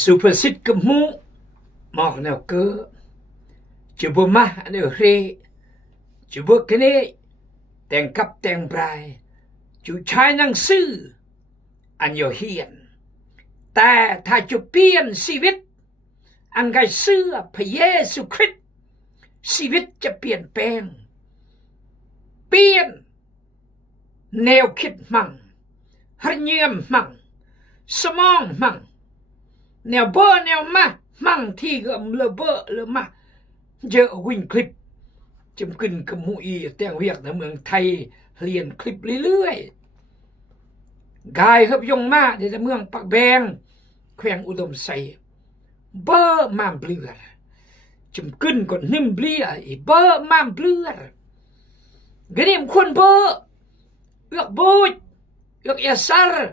สุภาษิตกมูมอกแนวเกอจูบมาเนวเรจูบกันเนแต่งกับแต่งปลายจูใช้หนังสืออันโยเฮียนแต่ถ้าจูเปลี่ยนชีวิตอันไกเสื้อพระเยซูคริสต์ชีวิตจะเปลี่ยนแปลงเปลี่ยนแนวคิดมั่งหันเยี่ยมมั่งสมองมั่งแนวเบอร์แนวมามั่งที่ก็เลเบอร์เลมาเยอะวิ่งคลิปจำกินกับมูอีแต่งเวียกในเมืองไทยเรียนคลิปเรื่อยๆกายครับยงมาในเมืองปักแบงแขวงอุดมไซเบอร์มามเบลือจำกินก่อนนิ่มเบลียเบอร์มามเบลือกระเดียมคนเบอร์เอือกบูดเอือกเอสาร์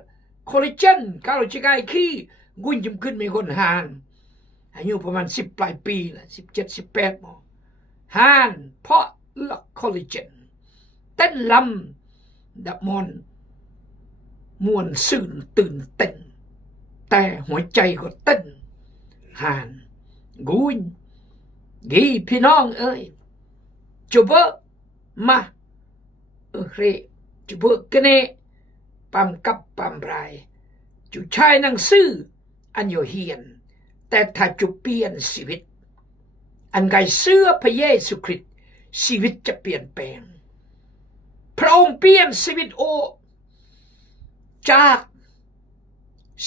คอลลาเจนการจิกายขี้กุนจำกินไม่คนหานอายุประมาณ10 ปลายปีนะ17 18มั้งหานเพราะเอือกคอลลาเจนเต้นลำดับมวนซื่นตื่นเต้นแต่หัวใจก็เต้นหานกุนกีพี่น้องเอ้ยจูเบอมาเรจูเบอกันเนปั๊มกับปั๊มไรจูใช้หนังสืออันโยเฮียนแต่ถ้าจูเปลี่ยนชีวิตอันไกเสื้อพระเยซูคริสต์ชีวิตจะเปลี่ยนแปลงพระองค์เปลี่ยนชีวิตโอจาก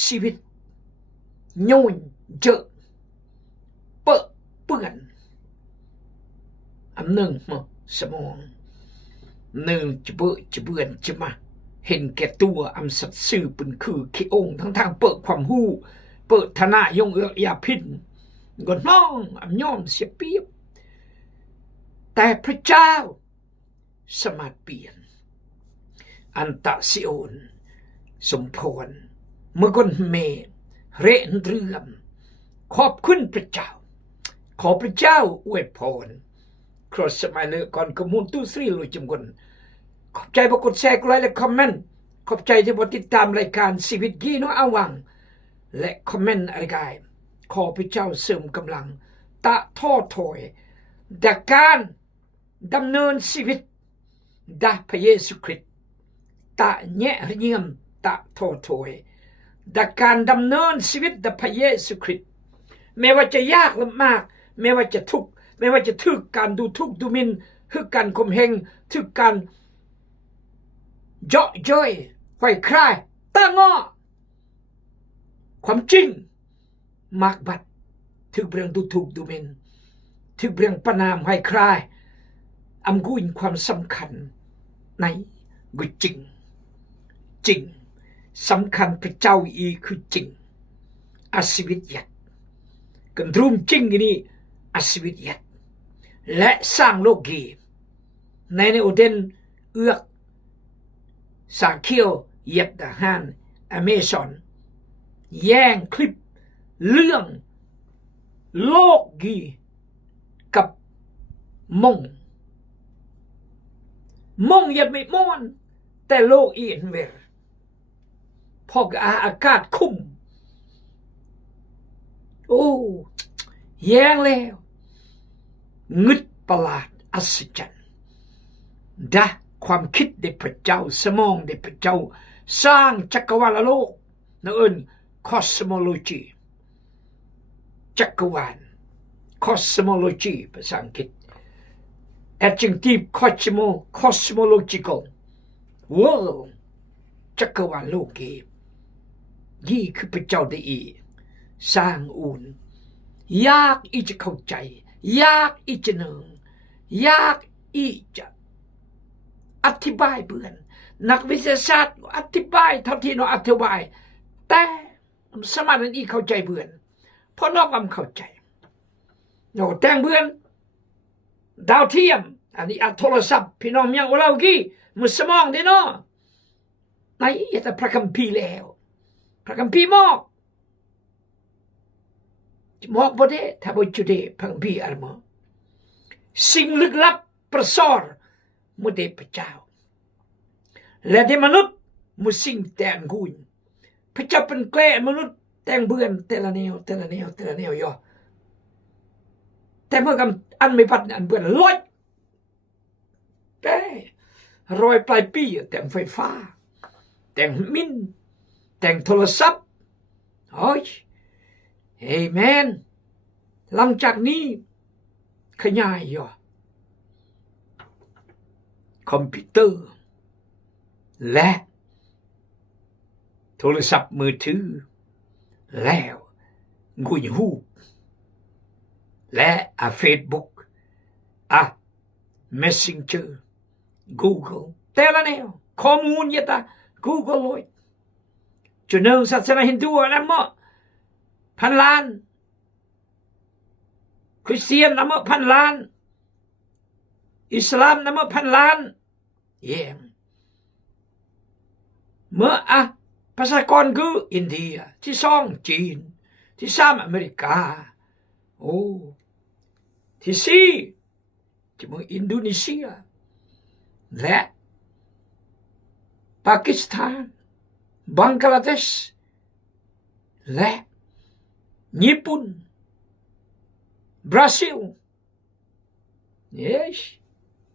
ชีวิตโยนเจอเปื้อนอันหนึ่งมาสมองหนึ่งจะเบื่อจะมาเห็นแก่ตัวอำสัตย์ซื่อปืนคือขี้องค์ทั้งเปิดความหู้เปิดธนายงเอือกยาพินกดมองอำย่อมเสียเปรียบแต่พระเจ้าสามารถเปลี่ยนอันตะซิโอนสมพรเมื่อคนเมเรนเรืองขอบคุณพระเจ้าขอพระเจ้าอวยพรครอสมัยเนื้อก่อนขมูลตู้สรีลุยจมกันขอบใจบกดแชร์กไลค์และคอมเมนต์ขอบใจที่บติดตามรายการชีวิตยี่น้ออาวังและคอมเมนต์อะไรกายขอพระเจ้าเสริมกำลังตะท้อถอยจากการดำเนินชีวิตดาพระเยซูคริสต์ตะแยะเยี่ยมตะท้อถอยจากการดำเนินชีวิตดาพระเยซูคริสต์แม้ว่าจะยากลำมากแม้ว่าจะทุกข์แม้ว่าจะถึกการดูทุกข์ดูหมิ่นถึกการข่มเหงถึกการเจาะเย้ยไขว่คลายตั้งอ้อความจริงมากบัดถึกเรื่องดูถูกดูหมิ่นถึกเรื่องประนามไขว่คลายอำกุยความสำคัญในกุจริงสำคัญพระเจ้าอีคือจริงอาชีวิตยัดกันรุมจริงนี่อาชีวิตยัดและสร้างโลกีในอุดมเอือกสาเขียวเหยียบทหารอเมซอนแย่งคลิปเรื่องโลกีกับมงยังไม่ม่วนแต่โลกอีนเวรพออากาศคุ้มโอ้แย่งแล้วงึดประหลาดอัศจรรย์ความคิดในพระเจ้าสมองในพระเจ้าสร้างจักรวาลโลกนั่นเอง cosmology จักรวาล cosmology ภาษาอังกฤษ adjective cosmological world จักรวาลโลกีนี่คือพระเจ้าได้อีสร้างอุ่นยากอีจะเข้าใจยากอีจะเนืองยากอีจะอธิบายเบื่อนนักวิทยาศาสตร์อธิบายเท่าที่เราอธิบายแต่สมาธิเข้าใจเบื่อนเพราะนอกความเข้าใจเราแต่งเบื่อนดาวเทียมอันนี้โทรศัพท์พี่น้องยังเรากี้มือสมองได้เนาะไหนแต่พระคัมภีร์แล้วพระคัมภีร์มอกบ่ได้ถ้าบ่จุดได้พระคัมภีร์อะไรมั้งสิ่งลึกลับประสอรมุเดพระเจ้าและในมนุษย์มุสิ่งแต่งกุยพระเจ้าเป็นแกล้มนุษย์ แต่งเบื่อนแต่ละแนวย่อแต่เมื่อกำอันไม่พัดอันเบื่อนลอยแต่รอยปลายปีแต่งไฟฟ้าแต่งมินแต่งโทรศัพท์โอ้ยเฮ้ยแมนหลังจากนี้ขยายย่อคอมพิวเตอร์และโทรศัพท์มือถือแล้วกุยหูและเฟซบุ๊กMessenger Google แต่ละแนวข้อมูลยะตา Google เลยจุดหนึ่งศาสนาฮินดูนะมั้งพันล้านคริสเตียนนะมั้งพันล้านอิสลามนะมั้งพันล้านเยี่ยมเมื่อประชากรคืออินเดียที่สองจีนที่สามอเมริกาโอ้ที่สี่ที่เมืองอินโดนีเซียและปากีสถานบังกลาเทศและญี่ปุ่นบราซิล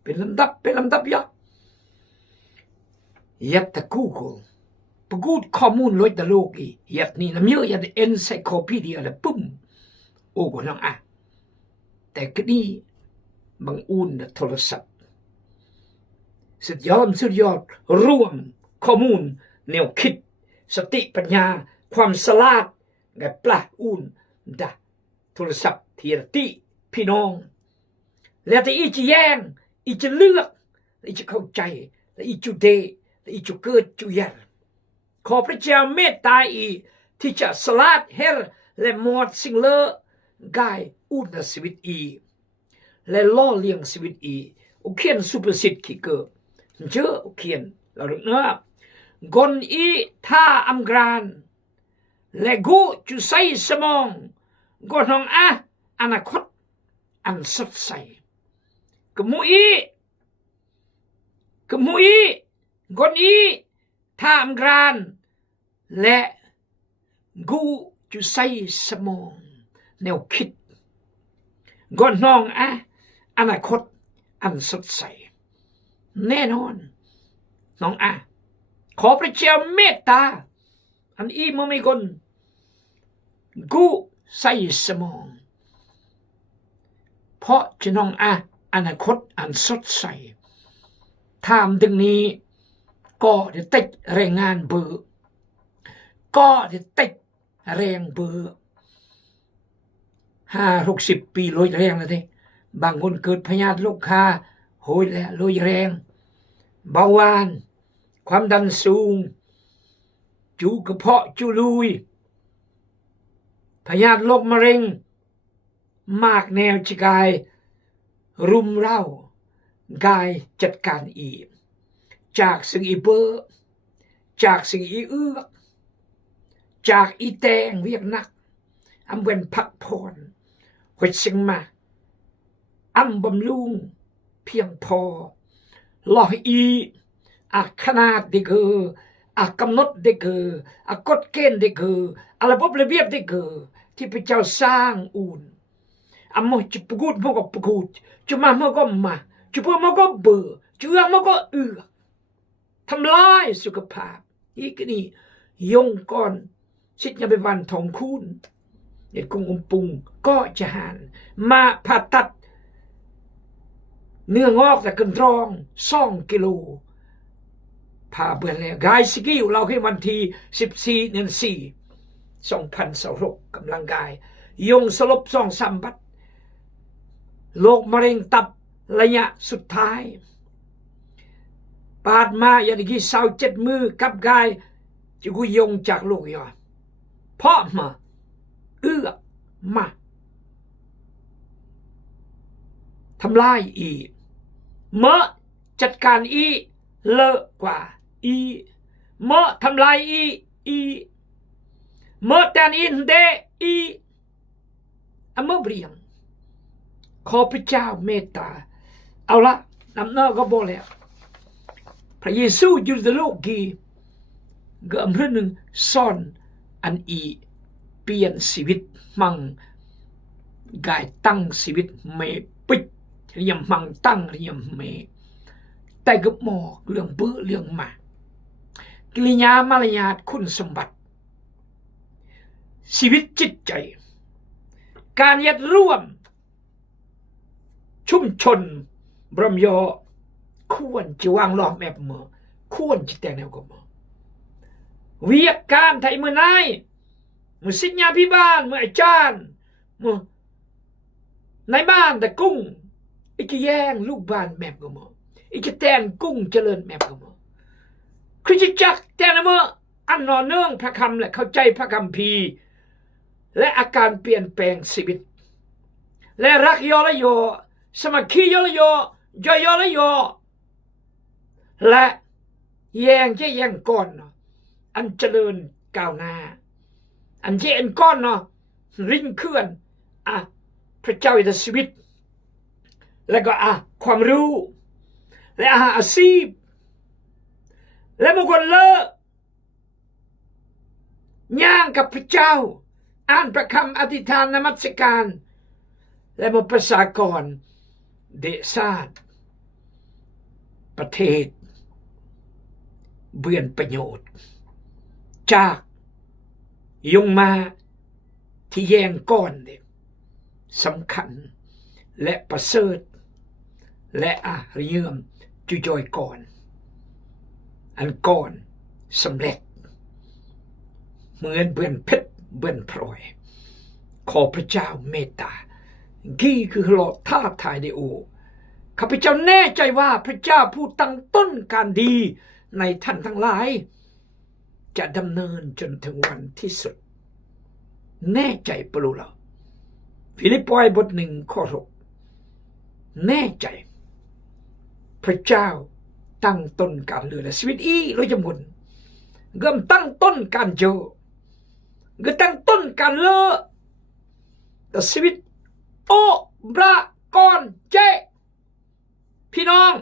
เป็นลำดับยัดตะGoogleปกูดข้อมูลลอยตะโลกอียัดนี่นะมียัดเอ็นไซโคพีเดียละปุ่มโอ้ก็น้องแต่ก็นี่บังอุ่นโทรศัพท์สุดยอดรวมข้อมูลแนวคิดสติปัญญาความสลาดไงปลาอุ่นดะโทรศัพท์ที่ติพี่น้องแล้วที่อีจะแย่งอีจะเลือกอีจะเข้าใจและอีจุเดและอีจะเกิดจุยันขอพระเจ้าเมตตาอีที่จะสลาดเฮรและหมดสิ่งเลอะกายอุ่นชีวิตอีและล่อเลี้ยงชีวิตอีอุเขียนสุภสิทธิ์ขี้เกิดเจออุเขียนเราเนื้อกอนอีท่าอัมกรานและกูจุใส่สมองกอนของอนาคตอันสดใสกมุอีกอนอีท่าอัมกรานและกูจุใส่สมองแนวคิดก่อนน้องอนาคตอันสดใสแน่นอนน้องขอพระเจ้าเมตตาอันอีเมื่อไม่คนกูใส่สมองเพราะจะน้องอนาคตอันสดใสถามดึงนี้ก็จะติดแรงงานเบอร์ก็จะติดแรงเบอร์50-60 ปีลอยแรงแล้วทีบางคนเกิดพยาธิโรคคาโหยแล้วลอยแรงเบาหวานความดันสูงจูกระเพาะจูลุยพยาธิโรคมะเร็งมากแนวจิกายรุมเร้ากายจัดการอีจากสิ่งอีเบอร์จากสิ่งอีเอื้อจากอีแตงเวียกนักอำเวนพักผ่อนหัวสิ่งมาบำรุงเพียงพอลออีขนาดได้เกอกำหนดได้เกอกฎเกณฑ์ได้เกระบบระเบียบได้เกที่พระเจ้าสร้างอุ่นมอจะพูดมันก็พูดจะมามันก็มาจะเบื่อมันก็เบื่อจะเอื้อมันก็เอื้อทำลายสุขภาพอีกนี่ยงก่อนสิทธิ์ยาไปวันทองคุณเด็กกงอมปุงก็จะหันมาผ่าตัดเนื้องอกแต่กันรอง2 กิโลผ่าเบื่อแล้วกายสกิลเราให้วันที่14 เดือน 4 2026กำลังกายยงสลบ2-3 บัดโรคมะเร็งตับระยะสุดท้ายปาดมาอย่างที่27 มือกับกายจะกุยงจากโลกย่อเพราะมาเอื้อมาทำลายอีเมื่อจัดการอีเลอะกว่าอีเมื่อทำลายอีเมื่อแตนอินเดอีเมื่อเปลี่ยนขอพระเจ้าเมตตาเอาละนำหน้าก็บอกแล้วพระเยซูอยู่ในโลกกีก็อำเภอหนึ่งซ่อนอันอี ลี่ยนชีวิตมังกายตั้งชีวิตไม่ปิดเรียมมังตั้งเรียมไม่แต่ก็หมอกเรื่องเบื่อเรื่องมากิริยามารยาทคุณสมบัติชีวิตจิตใจการยัดร่วมชุมชนบรมยอควรจะวางล้อมแบบมือควรจะแต่งแนวกับมือเวียกการไทยเมื่อนายเมื่อสิญญาพิบาลเมื่ออาจารย์เมื่อในบ้านแต่กุ้งอีกแย่งลูกบ้านแมบกับมืออีกแทนกุ้งเจริญแมบกับมือคริสตจักรแต่ละเมื่ออันนอนเนื่องพระคำและเข้าใจพระคัมภีร์และอาการเปลี่ยนแปลงชีวิตและรักยอและยอสมัคคียอและยอยอยอและยอและแย่งแย่งก้อนเนาะอันเจริญก้าวหน้าอันแย่งก้อนเนาะริ่งเคลื่อนพระเจ้าในชีวิตแล้วก็ความรู้และอาชีพและบางคนเลิกย่างกับพระเจ้าอ่านประคำอธิษฐานนมัสการและมาประชากรเดชาติประเทศเบื่อประโยชน์จากยงมาที่แย่งก้อนเนี่ยสำคัญและประเสริฐและเยื่อมจุจอยก่อนอันก่อนสำเร็จเหมือนเบื่อนเพชรเบื่อนพลอยขอพระเจ้าเมตตากี่คือหลอดท่าทายได้โอข้าพเจ้าแน่ใจว่าพระเจ้าผู้ตั้งต้นการดีในท่านทั้งหลายจะดำเนินจนถึงวันที่สุดแน่ใจปรุเราฟิลิปปอยบท1 ข้อ 6แน่ใจพระเจ้าตั้งต้นการเลือและชีวิตเราจะหมุนเริ่มตั้งต้นการเจอก็ตั้งต้นการเลือแต่ชีวิตโอบราก่อนเจพี่น้อง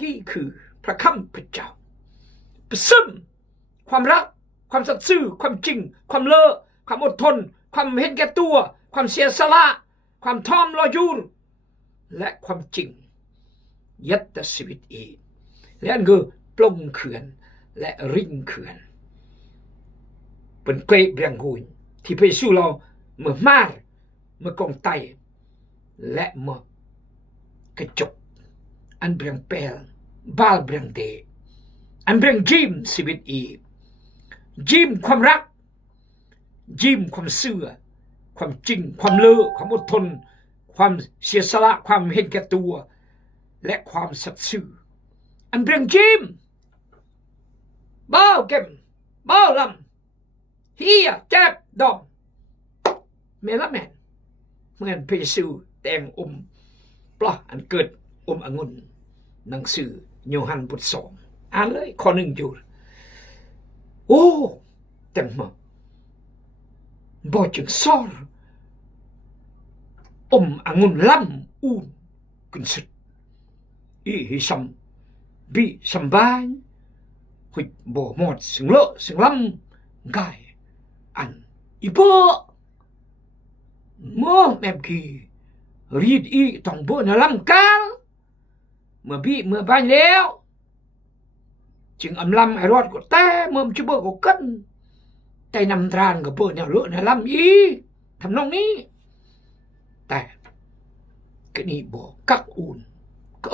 นี่คือพระคำพระเจ้าซึมความรักความสัตย์ซื่อความจริงความเลอความอดทนความเห็นแก่ตัวความเสียสละความทอมรอยูนและความจริงยัตชีวิตและอันคือปลงเขื่อนและริ่งเขื่อนเป็นเกรดเบียงกุยที่พระเยซูเราเมื่อมาเมื่อกองไตและเมื่อกระจกอันเบียงเปลบาลเบียงเดอันเบียงจิมชีวิตจิมความรักจิมความเสื่อความจริงความเลอความอดทนความเสียสละความเห็นแก่ตัวและความสัตย์ซื่ออันเบียงจิมบ้าเก็มบ้าลำเฮียเจ็บดอมเมละแมนเหมือนพระเยซูแต่งปลาอันเกิดองุ่นหนังสือโยฮันบท2อ่านเลยข้อ1อยู่โอ้แต่มาบ่จึงซอรองุ่นล่ำอูนกุนสุดฮิซัมบีซัมบายหุยบ่หมดสึงเลอะสึงล่ำกายอันอีเบอเมื่อแมบกีรีดต้องเบอร์นล่ำกาเมื่อบีเมื่อบานแล้วจึงอำลำไอรอดก็แต่เมื่อจะเบอร์ก็กันแต่นำทางก็เบอร์เนี่ยเลอะเนี่ยลำทำนองนี้แต่ก็นี่บอกกักอุ่นก็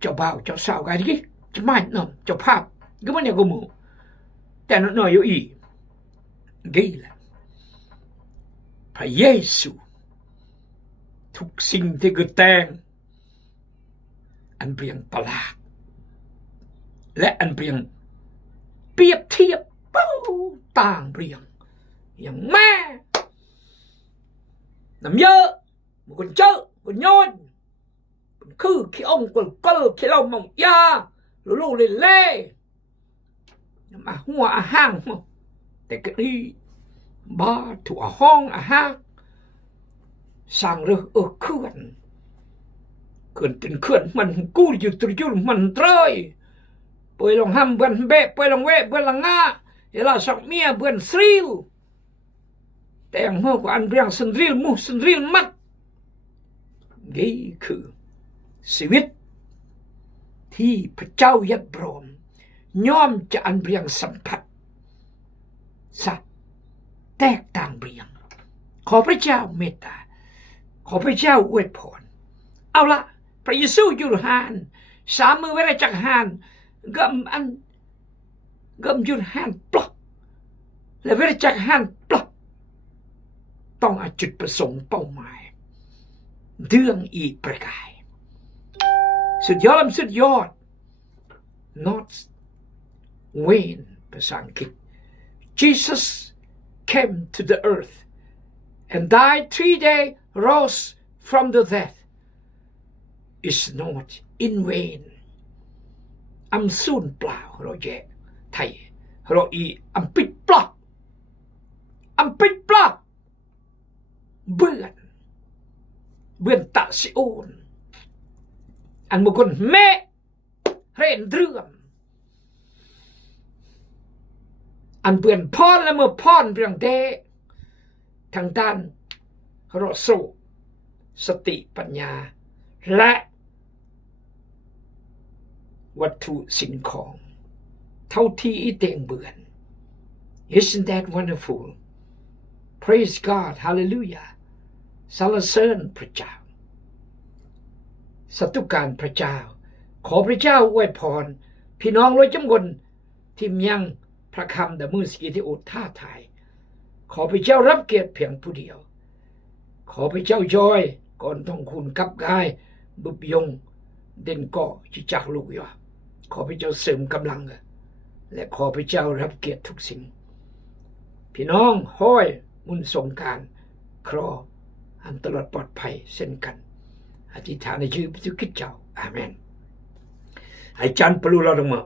เจ้าบ่าวเจ้าสาวกันที่จะไม่นำเจ้าภาพก็มันอย่างกูมูแต่หน่อยอยู่กี่แหละพระเยซูทุกสิ่งที่เกิดแต่งอันเปลี่ยนประหลาดและอันเปลี่ยนเปรียบเทียบต่างเปลี่ยนอย่างแม่น้ำเยอะมันคนเจอคนโยนคือขี้องค์ก็ขี้เรามองยาลูเล่มาหัวห้างแต่ก็นี่บ้าถูกห้องห้างสั่งเรื่องเคลื่อนเคลื่อนมันกูอยู่ตรุยมันเตยไปลงห้ำเบือนเบะไปลงเวะเบือนลงงาเวลาสักเมียเบือนซิล แต่งเมื่อกว่าอันเรียงสันริลมุสันริลมัดนี่คือชีวิตที่พระเจ้ายัดบรมย่อมจะอันเรียงสัมผัสสัตว์แตกต่างเรียงขอพระเจ้าเมตตาขอพระเจ้าอวยพรเอาละพระเยซูอยู่หานสามมือเวลาจากหานกำอยู่หานปลอกและเวลาจากหานปลอกต้องอาจุดประสงค์เป้าหมายเรื่องอีกประกายสุดยอดสุดยอด not vain ภาษาอังกฤษ Jesus came to the earth and died 3 days rose from the dead is not in vain อำสูญเปล่าเราแย่ไทยเราอีอำปิดปลอกอำปิดปลอกเบื่อนตะสิโอนอันบุคคลแม่เรนเรื่องอันเปื่อนพรและเมื่อพรเพียงเดทางด้านรสโสสติปัญญาและวัตถุสิ่งของเท่าที่อีเตงเบือน Isn't that wonderful Praise God Hallelujah สรรเสริญพระเจ้าสัตุการพระเจ้าขอพระเจ้าอวยพรพี่น้องร้อยจำคนที่ยังพระคำแต่มือสกีที่อดท่าทายขอพระเจ้ารับเกียรติเพียงผู้เดียวขอพระเจ้าจอยก่อนต้องคุณกับกายบุบยงเด่นก่อจิจักลูกยอขอพระเจ้าเสริมกำลังและขอพระเจ้ารับเกียรติทุกสิ่งพี่น้องห้อยมุนสงการครออันตลอดปลอดภัยเช่นกันอธิษฐานในชื่อพระคริสต์เจ้าอาเมนอาจารย์ปรุเราลงมา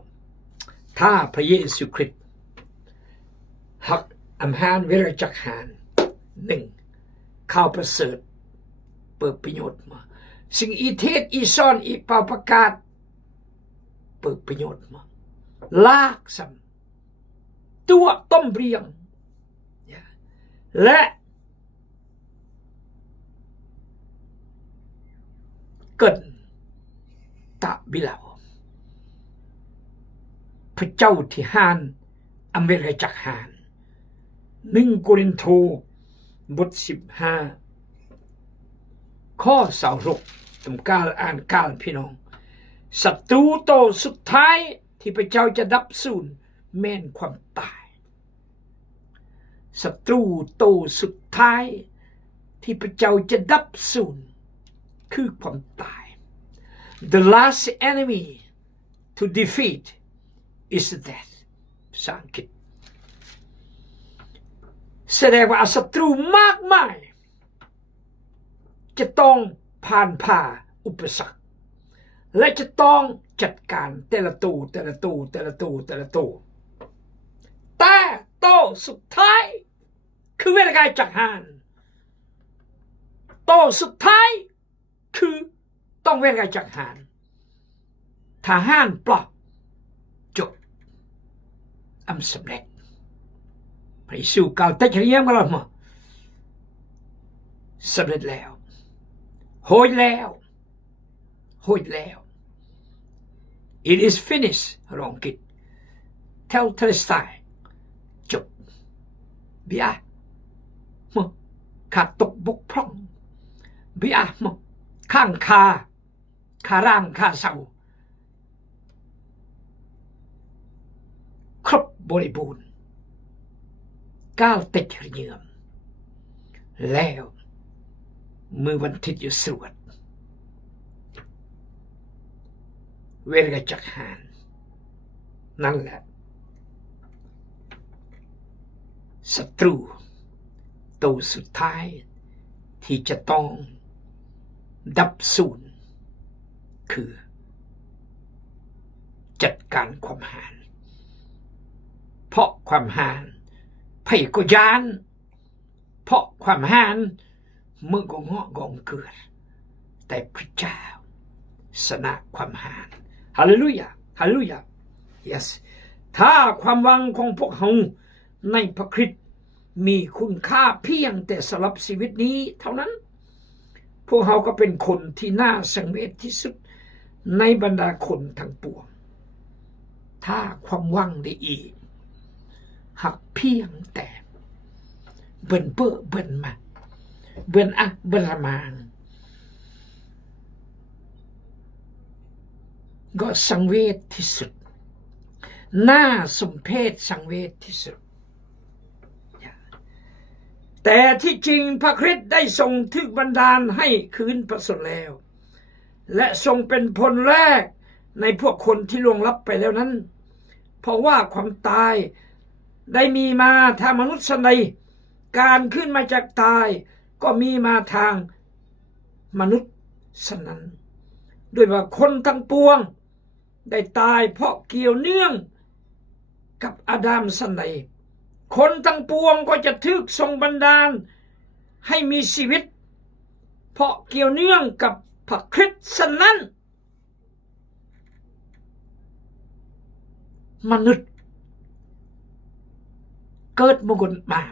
ถ้าพระเยซูคริสต์หักอำหานเวรจักหานหนึ่งข้าวประเสริฐเปิดประโยชน์มาสิ่งอีเทศอีซ่อนอีเป่าประกาศเปิดประโยชน์มาลากซ้ำตัวต้มเรียงและเกิดตะบิลาวพระเจ้าที่หานอเมริจักหาน1 โครินธ์บท 15 ข้อ26ตำการอ่านการพี่น้องศัตรูโตสุดท้ายที่พระเจ้าจะดับสูญแม่นความตายศัตรูโตสุดท้ายที่พระเจ้าจะดับสูญคือความตาย The last enemy to defeat is death ภาษาอังกฤษแสดงว่าศัตรูมากมายจะต้องผ่าอุปสรรคและจะต้องจัดการแต่ละตัวแต่โตสุดท้ายคือเวลาจักหานโตสุดท้ายคือต้องเวลาจักหานทหารปลอกจบอำสำเร็จพระเยซูกล่าวแต่เรียงมาแล้วมั้งสำเร็จแล้วโหยแล้ว It is finished ร้องกิจเทลเทสไตจบเบียมั้งขาดตกบกพร่องเบียมั้งข้างคาร่างคาเสาครบบริบูรณ์ก้าวติดเยื่อมแล้วมือวันทิศอยู่สวดเวรจักหานนั่นแหละศัตรูตัวสุดท้ายที่จะต้องดับสูญคือจัดการความหานเพราะความหานไผ่ก็ยานเพราะความหานมือก็เงาะกองเกิดแต่พระเจ้าชนะความหานฮาเลลูยาฮาเลลูยา yes ถ้าความหวังของพวกเราในพระคริสต์ มีคุณค่าเพียงแต่สำหรับชีวิตนี้เท่านั้นพวกเขาก็เป็นคนที่น่าสังเวชที่สุดในบรรดาคนทั้งปวงถ้าความหวังได้อีกหักเพียงแต่เบิ่นเป้อเบิ่นมาเบิ่นอะเบิ่นละมางก็สังเวชที่สุดน่าสมเพชสังเวชที่สุดแต่ที่จริงพระคริสต์ได้ทรงทึกบันดาลให้คืนพระชนแล้วและทรงเป็นผลแรกในพวกคนที่ล่วงลับไปแล้วนั้นเพราะว่าความตายได้มีมาทางมนุษย์ในการขึ้นมาจากตายก็มีมาทางมนุษย์ฉะนั้นด้วยว่าคนทั้งปวงได้ตายเพราะเกี่ยวเนื่องกับอาดัมสันใดคนทั้งปวงก็จะถูกทรงบันดาลให้มีชีวิตเพราะเกี่ยวเนื่องกับพระคริสต์ฉะนั้นมนุษย์เกิดมกุฎมา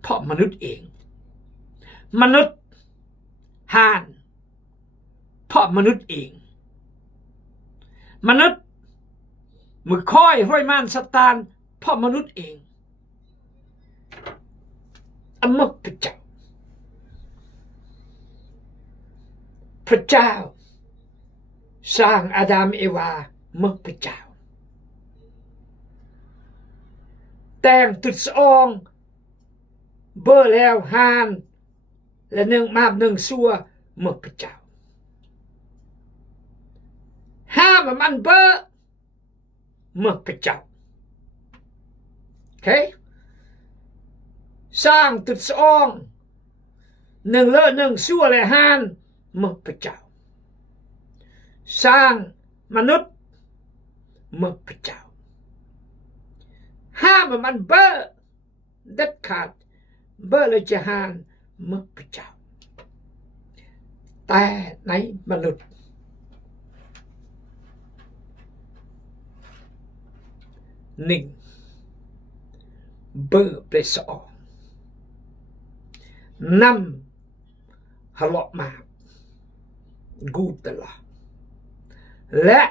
เพราะมนุษย์เองมนุษย์ห่านเพราะมนุษย์เองมนุษย์มือค่อยห้อยม่านสตานเพราะมนุษย์เองอมพระเจ้าพระเจ้าสร้างอาดัมเอวาเมื่อพระเจ้าแต่งตุดสองเบอร์แล้วหานและหนึ่งมาบหนึ่งซัวเมื่อพระเจ้าห้ามมันเบอร์เมื่อพระเจ้าโอเคสร้างตุดสองหนึ่งเลอะหนึ่งซัวและหานเมื่อพระเจ้าสร้างมนุษย์เมื่อพระเจ้าห้ามมันเบอร์เด็ดขาดเบอร์เลยจะหานเมื่อพระเจ้าแต่ในมนุษย์หนึ่งเบอร์ไปสองนำฮลอมากูตละและ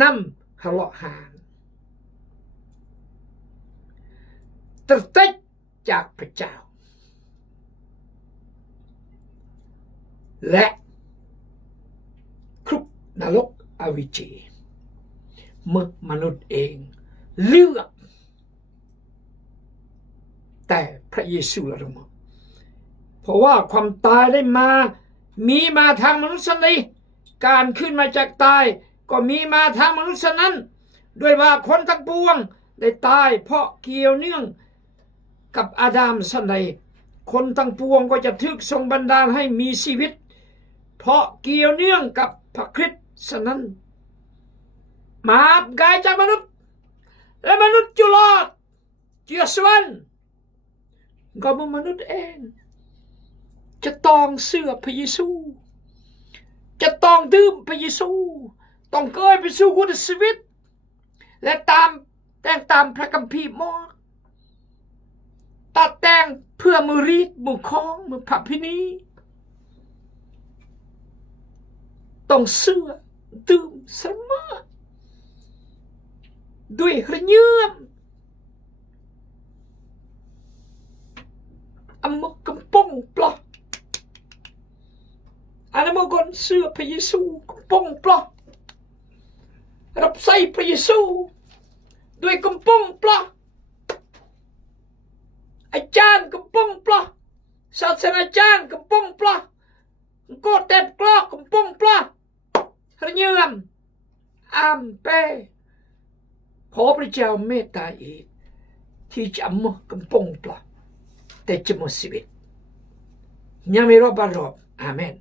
นำฮลอหานตรัสจากพระเจ้าและครุกนรกอวิจีเมื่อมนุษย์เองเลือกแต่พระเยซูละมั้งเพราะว่าความตายได้มีมาทางมนุษย์นี้การขึ้นมาจากตายก็มีมาทางมนุษย์นั้นด้วยว่าคนทั้งปวงได้ตายเพราะเกี่ยวเนื่องกับอาดัมสันใดคนทั้งปวงก็จะถูกทรงบันดาลให้มีชีวิตเพราะเกี่ยวเนื่องกับพระคริสต์ฉะนั้นมาบกายจากมนุษย์และมนุษย์จุลอดเจียสวรรค์ก็มนุษย์เองจะต้องเชื่อพระเยซูจะต้องดื่มพระเยซูต้องเกิดไปสู่กุศลชีวิตและแต่งตามพระคัมภีร์มอกตัดแต่งเพื่อมือรีดมือคล้องมือพระพินีต้องเชื่อดื่มเสมอด้วยระเยื่อมอมกำปงปลออันนั้นเมื่อก่อนเชื่อพระเยซูกำปงปลอรับใส่พระเยซูด้วยกำปงปลออาจารย์กำปงปลอศาสนาจารย์กำปงปลอก็เต็ดปลอกำปงปลอระเยื่อมอามเป้ขอพระเจ้าเมตตาอีกที่จะอมกำปงปลอแต่จะหมดชีวิตยังไม่รอบบารอบอาเมน